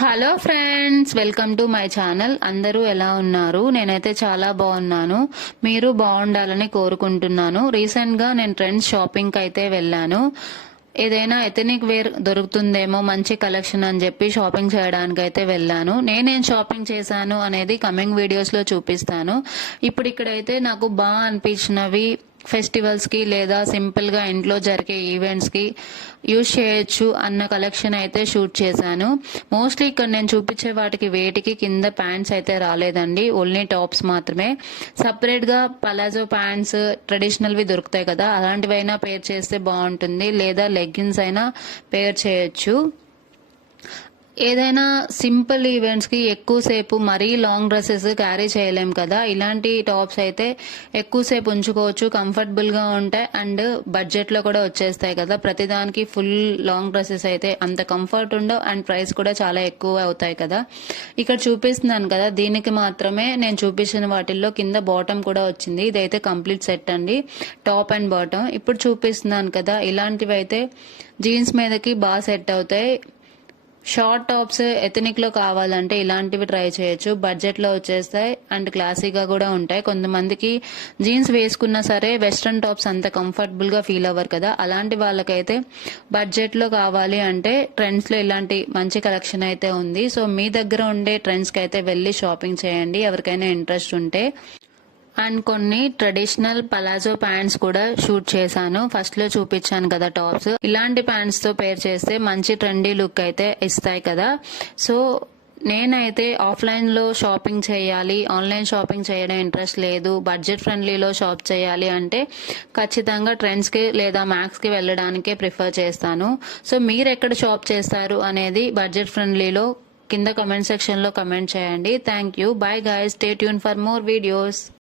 Hello friends, welcome to my channel. అందరూ ఎలా ఉన్నారు? నేనైతే చాలా బాగున్నాను. మీరు బాగుండాలని కోరుకుంటున్నాను. రీసెంట్గా నేను ట్రెండ్స్ షాపింగ్కి అయితే వెళ్ళాను. ఏదైనా ఎథనిక్ వేర్ దొరుకుతుందేమో మంచి కలెక్షన్ అని చెప్పి షాపింగ్ చేయడానికి అయితే వెళ్ళాను. నేనేం షాపింగ్ చేశాను అనేది కమింగ్ వీడియోస్లో చూపిస్తాను. ఇప్పుడు ఇక్కడైతే నాకు బాగా అనిపించినవి ఫెస్టివల్స్కి లేదా సింపుల్గా ఇంట్లో జరిగే ఈవెంట్స్కి యూజ్ చేయొచ్చు అన్న కలెక్షన్ అయితే షూట్ చేశాను. మోస్ట్లీ ఇక్కడ నేను చూపించే వాటికి వేటికి కింద ప్యాంట్స్ అయితే రాలేదండి, ఓన్లీ టాప్స్ మాత్రమే. సపరేట్గా పలాజో ప్యాంట్స్ ట్రెడిషనల్వి దొరుకుతాయి కదా, అలాంటివైనా పేర్ చేస్తే బాగుంటుంది, లేదా లెగ్గిన్స్ అయినా పేర్ చేయొచ్చు. ఏదైనా సింపుల్ ఈవెంట్స్కి ఎక్కువసేపు మరీ లాంగ్ డ్రెస్సెస్ క్యారీ చేయలేం కదా, ఇలాంటి టాప్స్ అయితే ఎక్కువసేపు ఉంచుకోవచ్చు, కంఫర్టబుల్గా ఉంటాయి అండ్ బడ్జెట్లో కూడా వచ్చేస్తాయి కదా. ప్రతిదానికి ఫుల్ లాంగ్ డ్రెస్సెస్ అయితే అంత కంఫర్ట్ ఉండవు అండ్ ప్రైస్ కూడా చాలా ఎక్కువ అవుతాయి కదా. ఇక్కడ చూపిస్తున్నాను కదా, దీనికి మాత్రమే నేను చూపించిన వాటిల్లో కింద బాటమ్ కూడా వచ్చింది. ఇదైతే కంప్లీట్ సెట్ అండి, టాప్ అండ్ బాటమ్. ఇప్పుడు చూపిస్తున్నాను కదా, ఇలాంటివి అయితే జీన్స్ మీదకి బాగా సెట్ అవుతాయి. షార్ట్ టాప్స్ ఎథనిక్ లో కావాలంటే ఇలాంటివి ట్రై చేయొచ్చు, బడ్జెట్ లో వచ్చేస్తాయి అండ్ క్లాసీగా కూడా ఉంటాయి. కొంతమందికి జీన్స్ వేసుకున్నా సరే వెస్ట్రన్ టాప్స్ అంత కంఫర్టబుల్ గా ఫీల్ అవ్వరు కదా, అలాంటి వాళ్ళకైతే బడ్జెట్ లో కావాలి అంటే ట్రెండ్స్ లో ఇలాంటి మంచి కలెక్షన్ అయితే ఉంది. సో మీ దగ్గర ఉండే ట్రెండ్స్ కి అయితే వెళ్ళి షాపింగ్ చేయండి ఎవరికైనా ఇంట్రెస్ట్ ఉంటే. అండ్ కొన్ని ట్రెడిషనల్ పలాజో ప్యాంట్స్ కూడా షూట్ చేశాను. ఫస్ట్ లో చూపించాను కదా టాప్స్, ఇలాంటి ప్యాంట్స్ తో పేర్ చేస్తే మంచి ట్రెండీ లుక్ అయితే ఇస్తాయి కదా. సో నేనైతే ఆఫ్లైన్ లో షాపింగ్ చేయాలి, ఆన్లైన్ షాపింగ్ చేయడం ఇంట్రెస్ట్ లేదు, బడ్జెట్ ఫ్రెండ్లీలో షాప్ చేయాలి అంటే ఖచ్చితంగా ట్రెండ్స్ కి లేదా మ్యాక్స్ కి వెళ్ళడానికే ప్రిఫర్ చేస్తాను. సో మీరు ఎక్కడ షాప్ చేస్తారు అనేది బడ్జెట్ ఫ్రెండ్లీలో కింద కమెంట్ సెక్షన్ లో కమెంట్ చేయండి. Thank you, bye guys, stay tune for more videos.